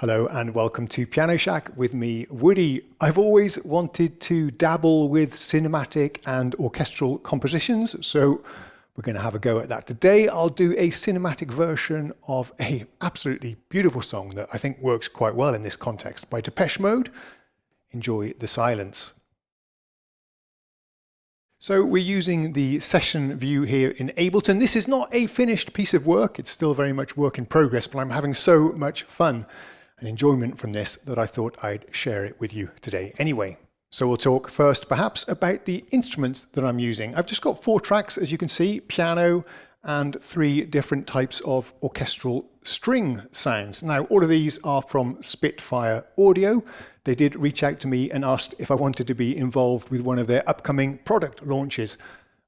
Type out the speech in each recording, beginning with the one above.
Hello and welcome to Piano Shack with me, Woody. I've always wanted to dabble with cinematic and orchestral compositions, so we're going to have a go at that today. I'll do a cinematic version of a absolutely beautiful song that I think works quite well in this context by DEPECHE Mode. Enjoy the silence. So we're using the session view here in Ableton. This is not a finished piece of work. It's still very much work in progress, but I'm having so much fun and enjoyment from this that I thought I'd share it with you today anyway. So we'll talk first perhaps about the instruments that I'm using. I've just got 4 tracks, as you can see, piano and 3 different types of orchestral string sounds. Now, all of these are from SPITFIRE Audio. They did reach out to me and asked if I wanted to be involved with one of their upcoming product launches.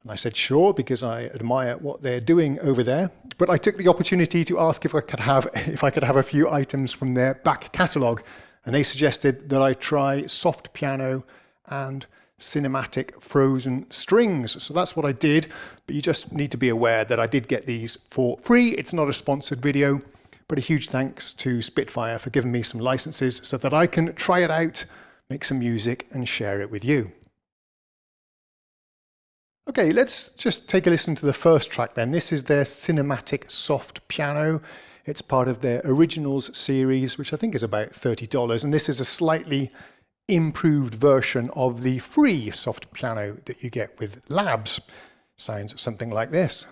And I said, sure, because I admire what they're doing over there. But I took the opportunity to ask if I could have a few items from their back catalogue. And they suggested that I try soft piano and cinematic frozen strings. So that's what I did. But you just need to be aware that I did get these for free. It's not a sponsored video, but a huge thanks to Spitfire for giving me some licenses so that I can try it out, make some music and share it with you. Okay, let's just take a listen to the first track then. This is their cinematic soft piano. It's part of their Originals series, which I think is about $30. And this is a slightly improved version of the free soft piano that you get with Labs. Sounds something like this.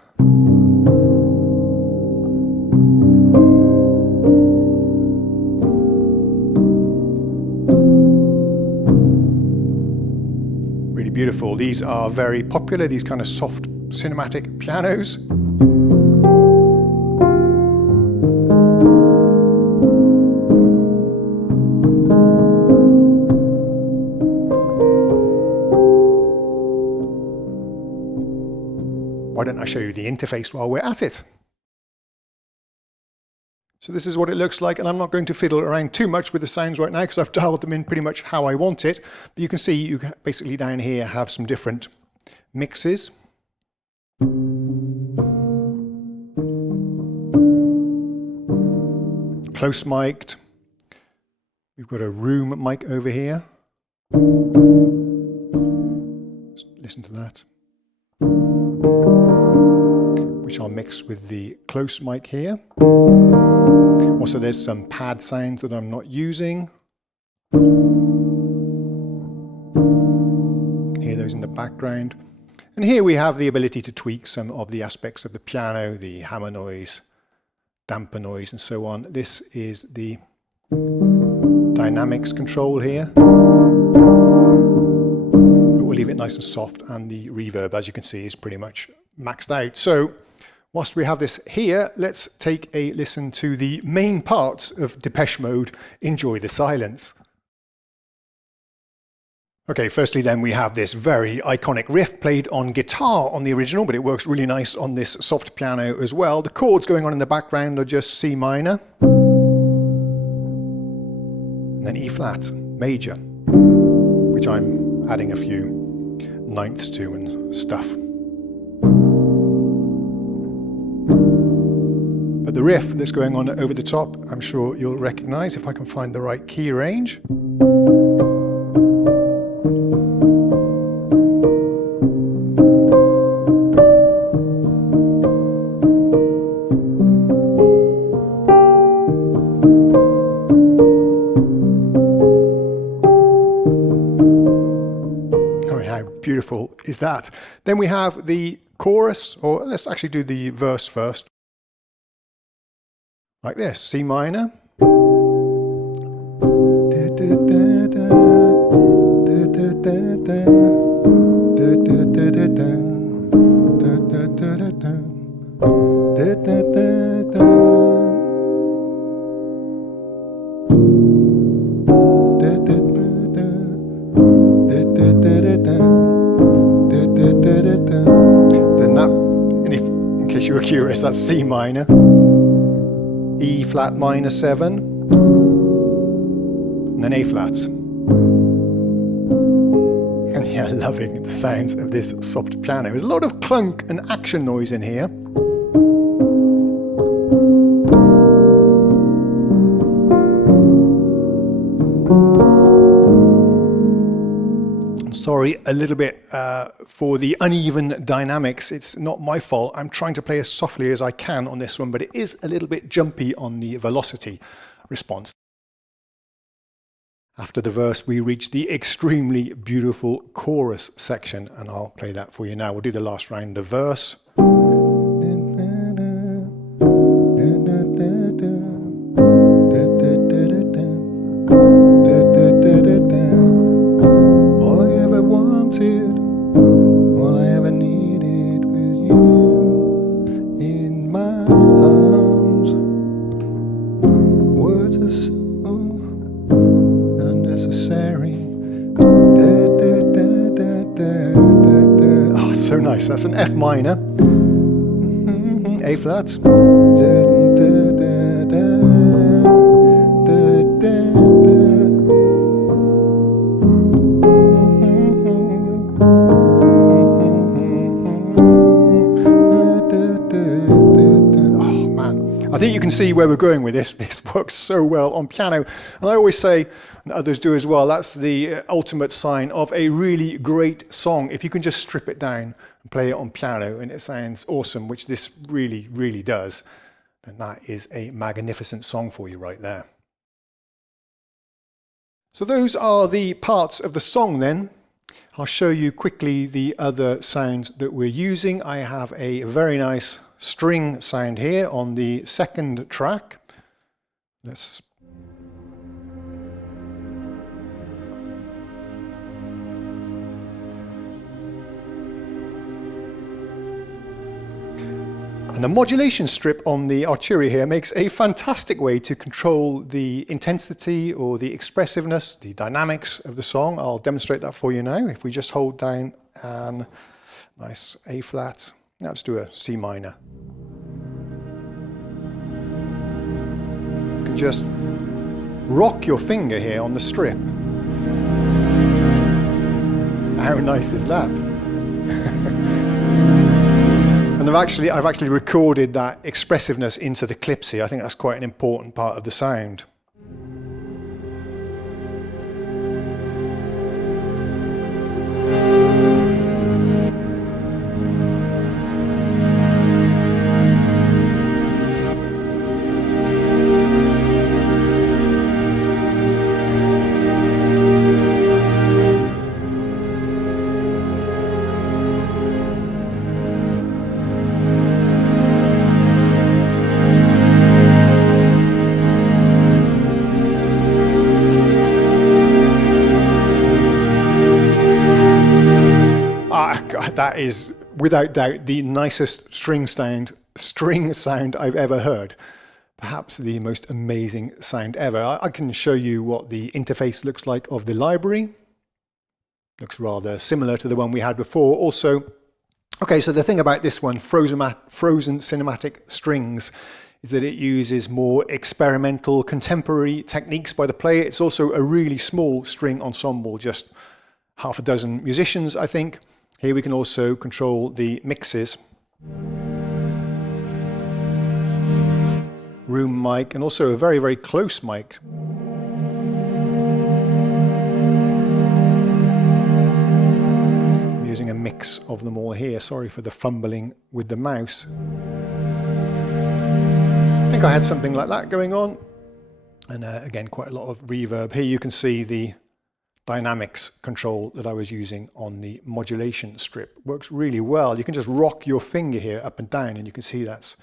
Beautiful. These are very popular, these kind of soft cinematic pianos. Why don't I show you the interface while we're at it? So this is what it looks like, and I'm not going to fiddle around too much with the sounds right now because I've dialed them in pretty much how I want it. But you can see you basically down here have some different mixes. Close mic'd. We've got a room mic over here. Let's listen to that. Which I'll mix with the close mic here. Also, there's some pad sounds that I'm not using. You can hear those in the background. And here we have the ability to tweak some of the aspects of the piano, the hammer noise, damper noise, and so on. This is the dynamics control here. But we'll leave it nice and soft, and the reverb, as you can see, is pretty much maxed out. So whilst we have this here, let's take a listen to the main parts of DEPECHE Mode. Enjoy the silence. Okay, firstly then we have this very iconic riff played on guitar on the original, but it works really nice on this soft piano as well. The chords going on in the background are just C minor, and then E flat, major, which I'm adding a few ninths to and stuff. But the riff that's going on over the top, I'm sure you'll recognize if I can find the right key range. Oh, how beautiful is that? Then we have the chorus, or let's actually do the verse first. Like this, C minor. Then that, and if, in case you were curious, that's C minor. E flat minor 7, and then A flat. And yeah, loving the sounds of this soft piano. There's a lot of clunk and action noise in here. I'm sorry a little bit for the uneven dynamics. It's not my fault. I'm trying to play as softly as I can on this one, but it is a little bit jumpy on the velocity response. After the verse, we reach the extremely beautiful chorus section, and I'll play that for you now. We'll do the last round of verse. All I ever wanted, all I ever needed was you in my arms. Words are so unnecessary. Oh, so nice. That's an F minor. A flat. I think you can see where we're going with this. This works so well on piano. And I always say, and others do as well, that's the ultimate sign of a really great song. If you can just strip it down and play it on piano and it sounds awesome, which this really, really does, then that is a magnificent song for you right there. So those are the parts of the song then. I'll show you quickly the other sounds that we're using. I have a very nice string sound here on the second track. And the modulation strip on the Arturia here makes a fantastic way to control the intensity or the expressiveness, the dynamics of the song. I'll demonstrate that for you now. If we just hold down a nice A flat, now let's do a C minor. You can just rock your finger here on the strip. How nice is that? And I've actually recorded that expressiveness into the clips here. I think that's quite an important part of the sound. That is, without doubt, the nicest string sound I've ever heard. Perhaps the most amazing sound ever. I can show you what the interface looks like of the library. Looks rather similar to the one we had before. Also, okay, so the thing about this one, Frozen Cinematic Strings, is that it uses more experimental, contemporary techniques by the player. It's also a really small string ensemble, just half a dozen musicians, I think. Here we can also control the mixes, room mic, and also a very, very close mic. I'm using a mix of them all here. Sorry for the fumbling with the mouse. I think I had something like that going on. And again, quite a lot of reverb. Here you can see the dynamics control that I was using on the modulation strip. Works really well. You can just rock your finger here up and down and you can see that's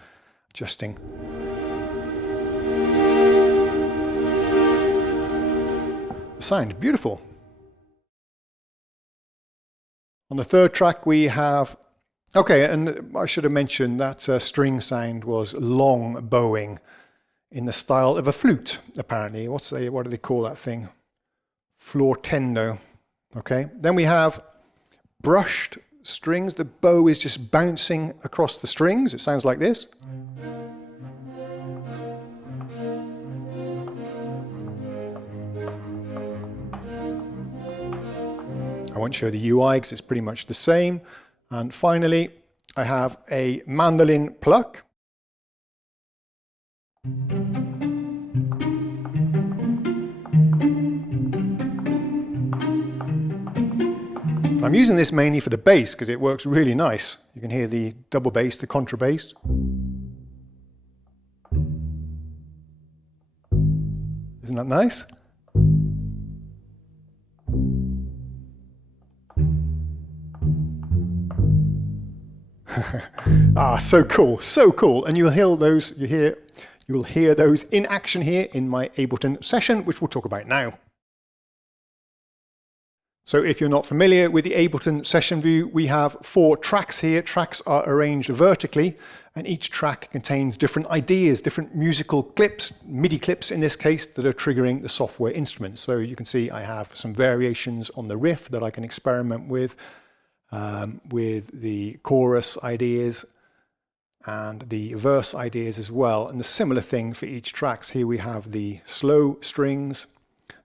adjusting. The sound, beautiful. On the third track we have, okay, and I should have mentioned that string sound was long bowing in the style of a flute, apparently. What do they call that thing? Flortendo. Okay, then we have brushed strings. The bow is just bouncing across the strings. It sounds like this. I won't show the UI because it's pretty much the same. And finally, I have a mandolin pluck. I'm using this mainly for the bass because it works really nice. You can hear the double bass, the contrabass. Isn't that nice? Ah, so cool, so cool. And you'll hear those, you'll hear those in action here in my Ableton session, which we'll talk about now. So if you're not familiar with the Ableton session view, we have 4 tracks here. Tracks are arranged vertically, and each track contains different ideas, different musical clips, MIDI clips in this case, that are triggering the software instruments. So you can see I have some variations on the riff that I can experiment with the chorus ideas and the verse ideas as well. And the similar thing for each track. Here we have the slow strings,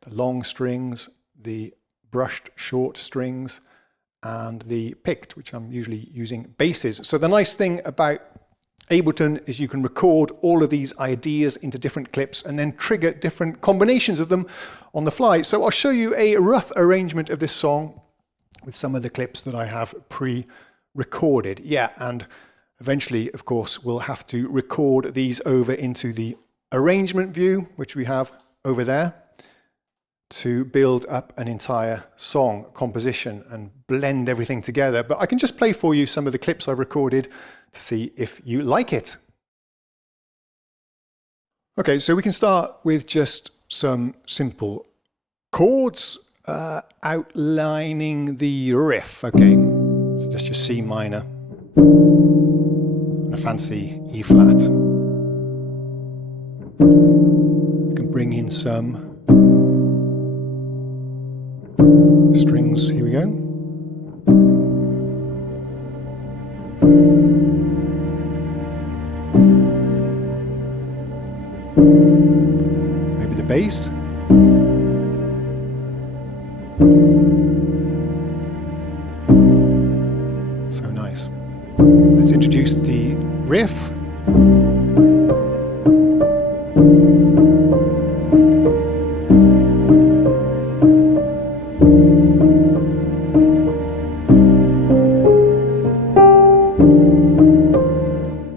the long strings, the brushed short strings, and the picked, which I'm usually using basses. So the nice thing about Ableton is you can record all of these ideas into different clips and then trigger different combinations of them on the fly. So I'll show you a rough arrangement of this song with some of the clips that I have pre-recorded. Yeah, and eventually, of course, we'll have to record these over into the arrangement view, which we have over there, to build up an entire song composition and blend everything together. But I can just play for you some of the clips I've recorded to see if you like it. Okay, so we can start with just some simple chords outlining the riff. Okay, so just your C minor and a fancy E flat. We can bring in some strings. Here we go. Maybe the bass. So nice. Let's introduce the riff.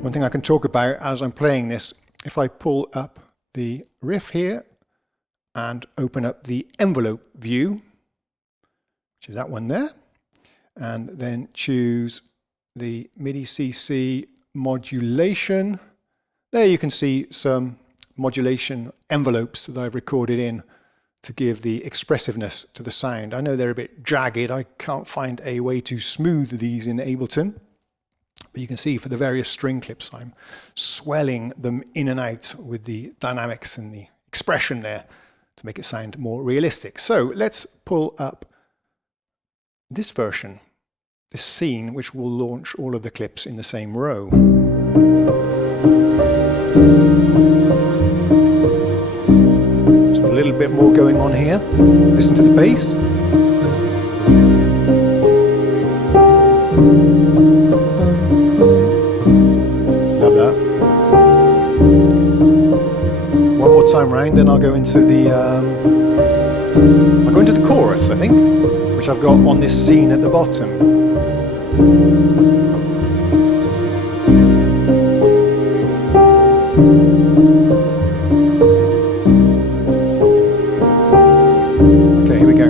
One thing I can talk about as I'm playing this, if I pull up the riff here and open up the envelope view, which is that one there, and then choose the MIDI CC modulation. There you can see some modulation envelopes that I've recorded in to give the expressiveness to the sound. I know they're a bit jagged. I can't find a way to smooth these in Ableton. But you can see for the various string clips, I'm swelling them in and out with the dynamics and the expression there to make it sound more realistic. So let's pull up this version, this scene, which will launch all of the clips in the same row. So a little bit more going on here. Listen to the bass. Love that. One more time round, then I'll go into the chorus, I think, which I've got on this scene at the bottom. Okay, here we go.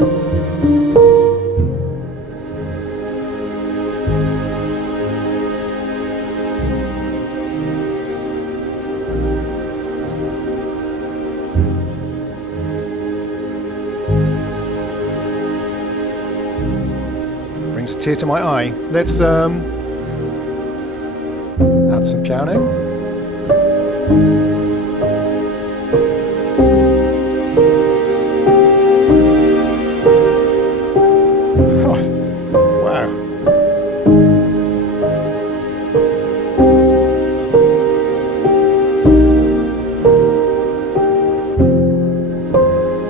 Brings a tear to my eye. Let's add some piano. Oh, wow.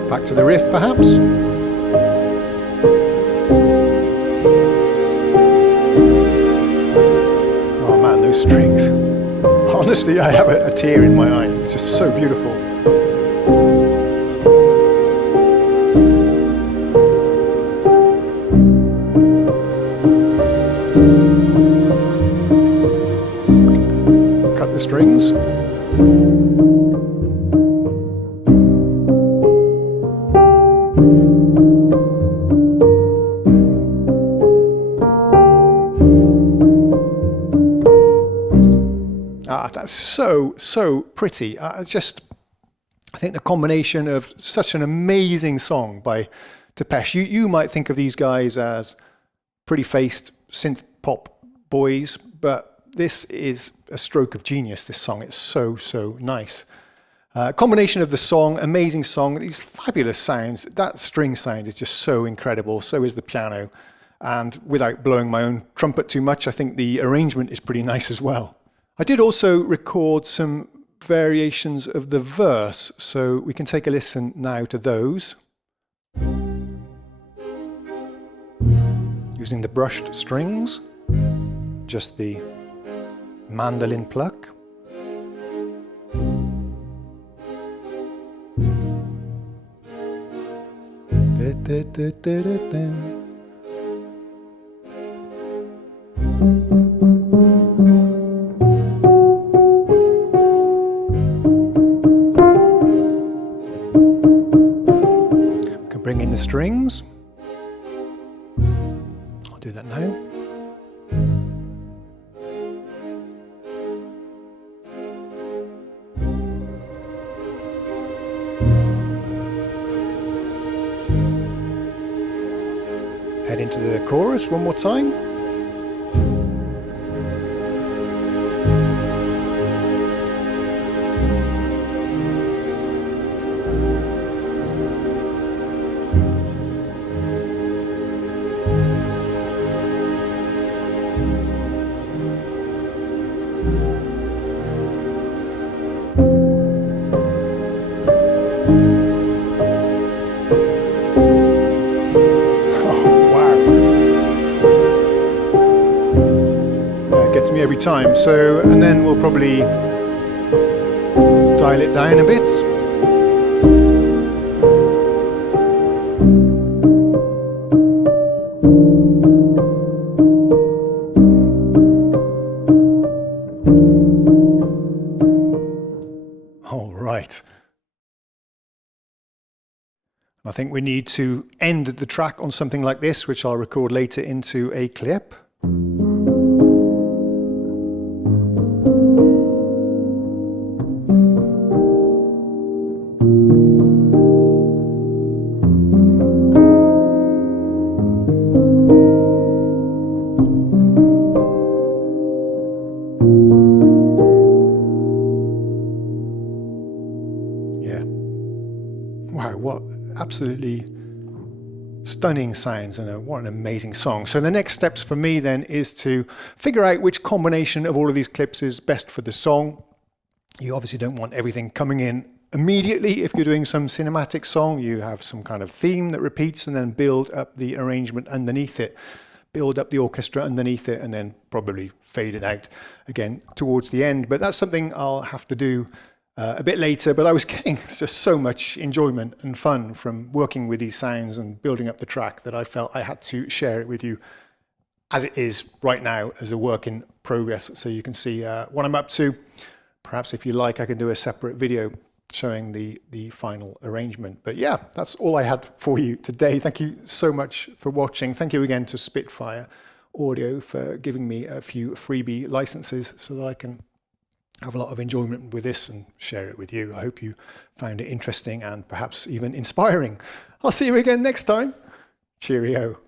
Back to the riff, perhaps. Strings. Honestly, I have a tear in my eye. It's just so beautiful. strings. That's so pretty. I think the combination of such an amazing song by DEPECHE. You might think of these guys as pretty-faced synth pop boys, but this is a stroke of genius, this song. It's so nice. Combination of the song, amazing song, these fabulous sounds. That string sound is just so incredible, so is the piano. And without blowing my own trumpet too much, I think the arrangement is pretty nice as well. I did also record some variations of the verse, so we can take a listen now to those. Using the brushed strings, just the mandolin pluck. Bring in the strings. I'll do that now. Head into the chorus one more time. Gets me every time. So, and then we'll probably dial it down a bit. All right. I think we need to end the track on something like this, which I'll record later into a clip. Wow, what absolutely stunning sounds, and what an amazing song. So the next steps for me then is to figure out which combination of all of these clips is best for the song. You obviously don't want everything coming in immediately. If you're doing some cinematic song, you have some kind of theme that repeats and then build up the arrangement underneath it, build up the orchestra underneath it, and then probably fade it out again towards the end. But that's something I'll have to do a bit later. But I was getting just so much enjoyment and fun from working with these sounds and building up the track that I felt I had to share it with you as it is right now as a work in progress, so you can see what I'm up to. Perhaps if you like, I can do a separate video showing the final arrangement. But yeah, that's all I had for you today. Thank you so much for watching. Thank you again to SPITFIRE Audio for giving me a few freebie licenses so that I can have a lot of enjoyment with this and share it with you. I hope you found it interesting and perhaps even inspiring. I'll see you again next time. Cheerio.